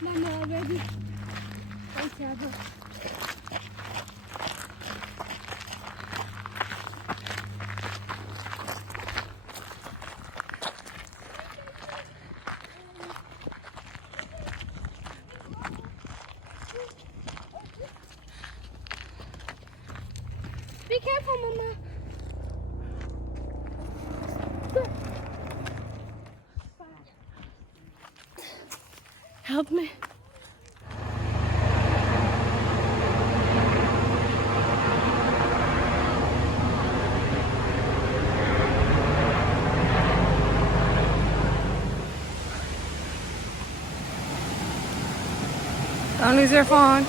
Mama already. Let's have her. Be careful, Mama. Help me. Don't lose your phone.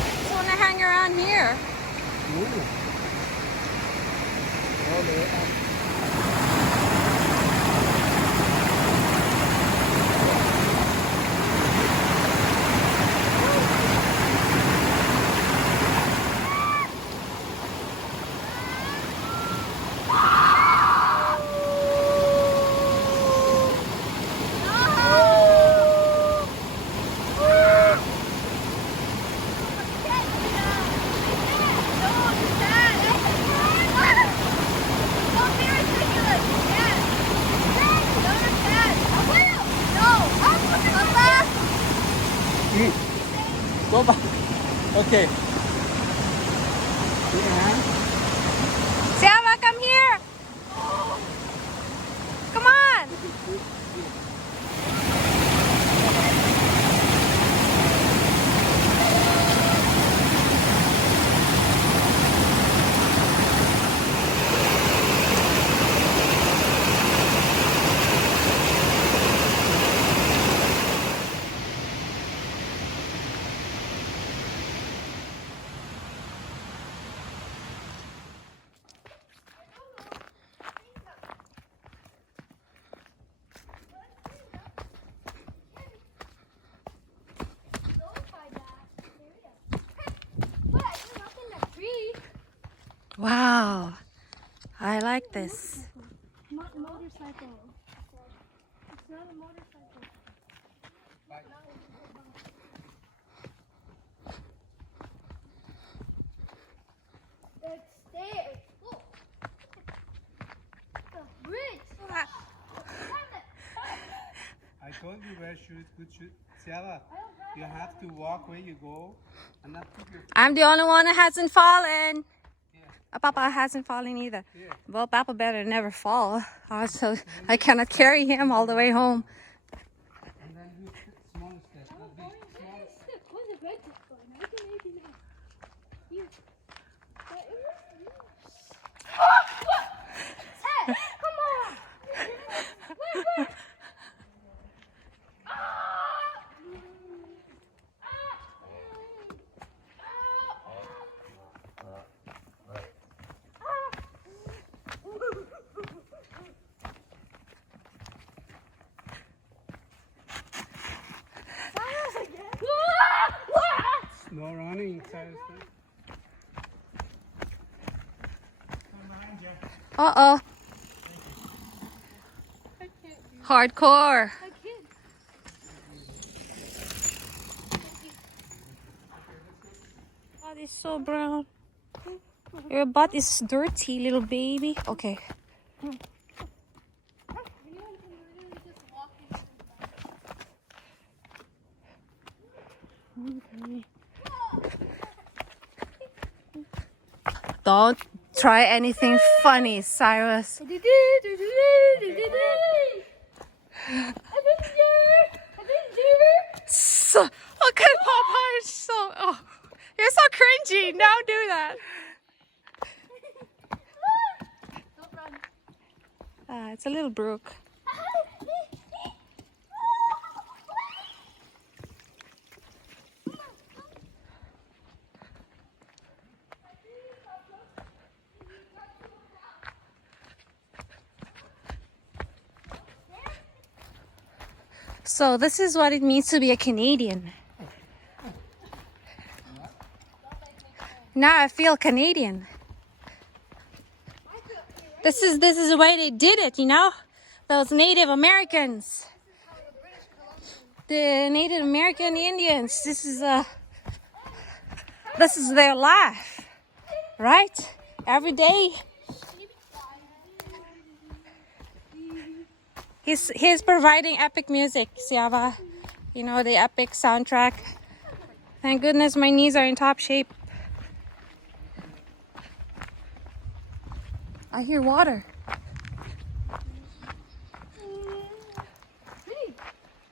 Just want to hang around here. Go back. Okay. Siava, come here. Come on. Wow. I like this. Motorcycle. It's not a motorcycle. It's stairs. Look. The bridge. I told you where should good shoot. Siava, you have to walk where you go and not put your I'm the only one that hasn't fallen. Yeah. Papa hasn't fallen either. Yeah. Well, Papa better never fall. So I cannot carry him all the way home. And then you put small steps, not big. Small. Where's the bridge going? 1989. Here. But it was yours. Hey, come on! Wait. No running, seriously. Uh-oh. Hardcore. I can't. Butt is so brown. Your butt is dirty, little baby. Okay. Anyone can literally just walk into Don't try anything funny, Cyrus. So, look at Papa. It's so. Oh, you're so cringy. Don't do that. Don't run. It's a little brook. So this is what it means to be a Canadian. Now I feel Canadian. This is the way they did it, you know? Those Native Americans. The Native American Indians. This is their life. Right? Every day. He's providing epic music, Siava. You know, the epic soundtrack. Thank goodness my knees are in top shape. I hear water. Hey,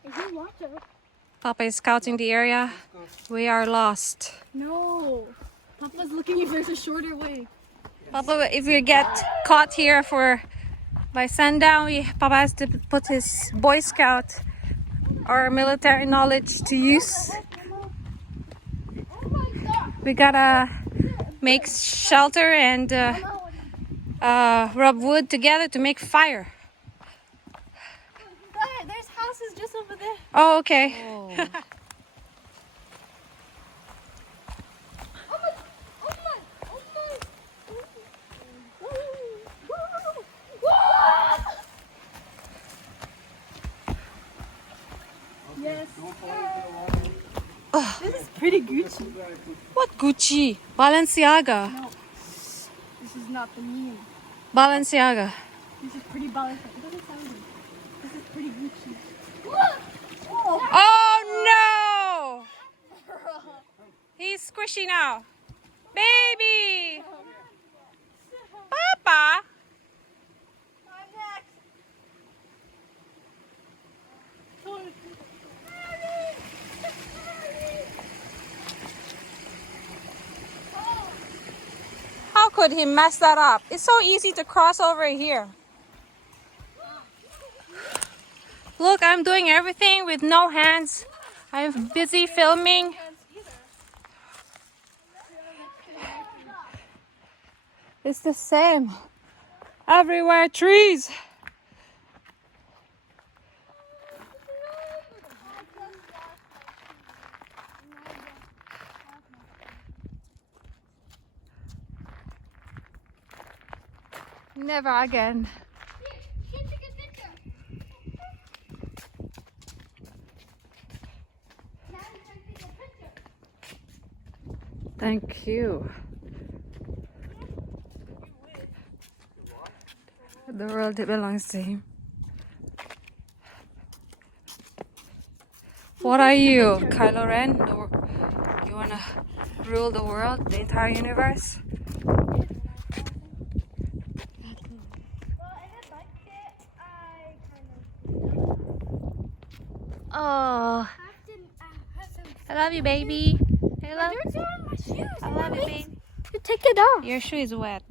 I hear water. Papa is scouting the area. We are lost. No. Papa's looking if there's a shorter way. Papa, if we get caught here by sundown, Papa has to put his Boy Scout or military knowledge to use. Oh my god. We gotta make shelter and rub wood together to make fire. There's houses just over there. Oh, okay. Oh my. Yes. Oh, This is pretty Gucci. what Gucci? Balenciaga. No. This is not the meme. Balenciaga. This is pretty balanced. It doesn't sound good. This is pretty Gucci. Oh no! He's squishy now. Baby! Papa! How could he mess that up? It's so easy to cross over here. Look, I'm doing everything with no hands. I'm busy filming. It's the same. Everywhere trees. Never again. Thank you. The world belongs to him. What are you, Kylo Ren? You wanna rule the world, the entire universe? Oh, I love you, baby. I love you, baby. You take it off. Your shoe is wet.